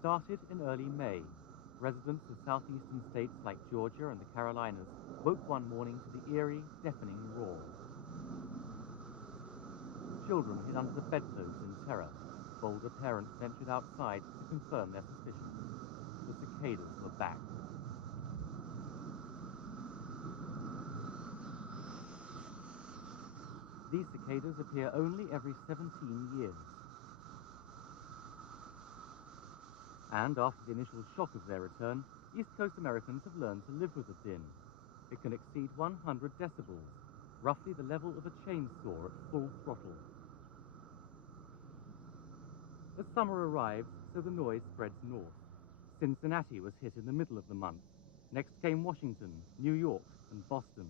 started in early May. Residents of southeastern states like Georgia and the Carolinas woke one morning to the eerie, deafening roar. Children hid under the bedclothes in terror. Bolder parents ventured outside to confirm their suspicions. The cicadas were back. These cicadas appear only every 17 years. And after the initial shock of their return, East Coast Americans have learned to live with the din. It can exceed 100 decibels, roughly the level of a chainsaw at full throttle. As summer arrives, so the noise spreads north. Cincinnati was hit in the middle of the month. Next came Washington, New York, and Boston.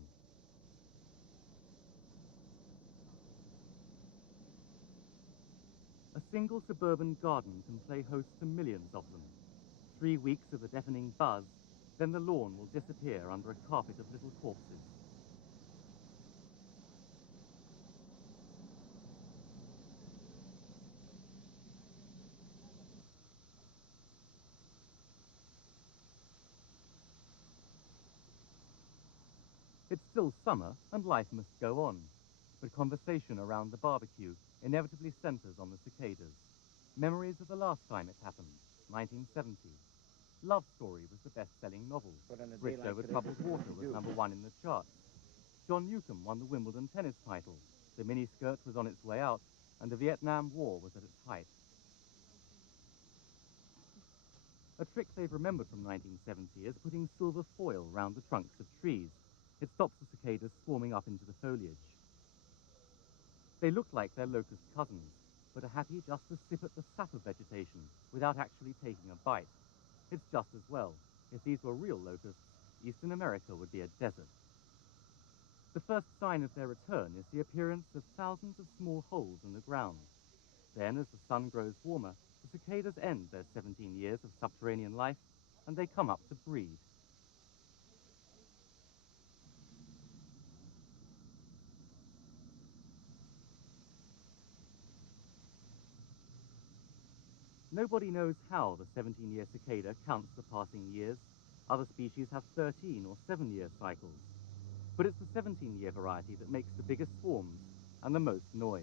A single suburban garden can play host to millions of them. 3 weeks of a deafening buzz, then the lawn will disappear under a carpet of little corpses. It's still summer and life must go on, but conversation around the barbecue inevitably centers on the cicadas. Memories of the last time it happened, 1970. Love Story was the best-selling novel. Bridge Over Troubled Water was #1 in the charts. John Newcombe won the Wimbledon tennis title. The miniskirt was on its way out, and the Vietnam War was at its height. A trick they've remembered from 1970 is putting silver foil round the trunks of trees. It stops the cicadas swarming up into the foliage. They look like their locust cousins, but are happy just to sip at the sap of vegetation without actually taking a bite. It's just as well. If these were real locusts, Eastern America would be a desert. The first sign of their return is the appearance of thousands of small holes in the ground. Then, as the sun grows warmer, the cicadas end their 17 years of subterranean life, and they come up to breed. Nobody knows how the 17-year cicada counts the passing years. Other species have 13 or 7-year cycles. But it's the 17-year variety that makes the biggest swarms and the most noise.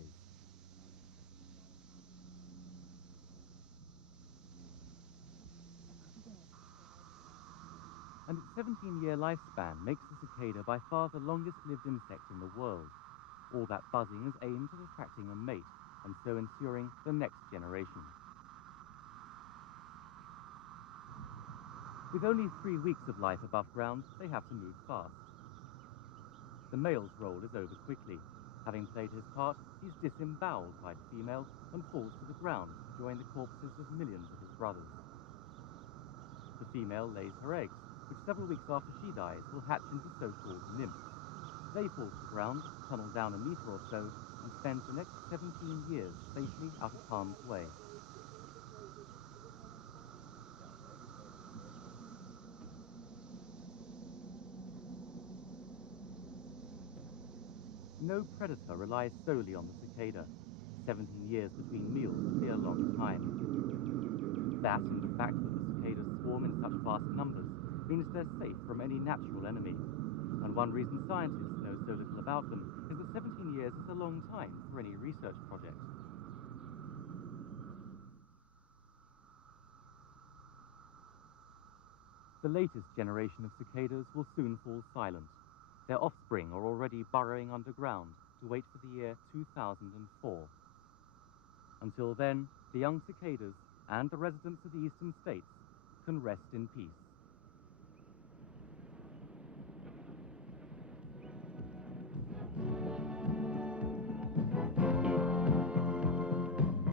And its 17-year lifespan makes the cicada by far the longest-lived insect in the world. All that buzzing is aimed at attracting a mate, and so ensuring the next generation. With only 3 weeks of life above ground, they have to move fast. The male's role is over quickly. Having played his part, he's disemboweled by the female and falls to the ground to join the corpses of millions of his brothers. The female lays her eggs, which several weeks after she dies will hatch into so-called nymphs. They fall to the ground, tunnel down a meter or so, and spend the next 17 years safely out of harm's way. No predator relies solely on the cicada. 17 years between meals would be a long time. That and the fact that the cicadas swarm in such vast numbers means they're safe from any natural enemy. And one reason scientists know so little about them is that 17 years is a long time for any research project. The latest generation of cicadas will soon fall silent. Their offspring are already burrowing underground to wait for the year 2004. Until then, the young cicadas and the residents of the eastern states can rest in peace.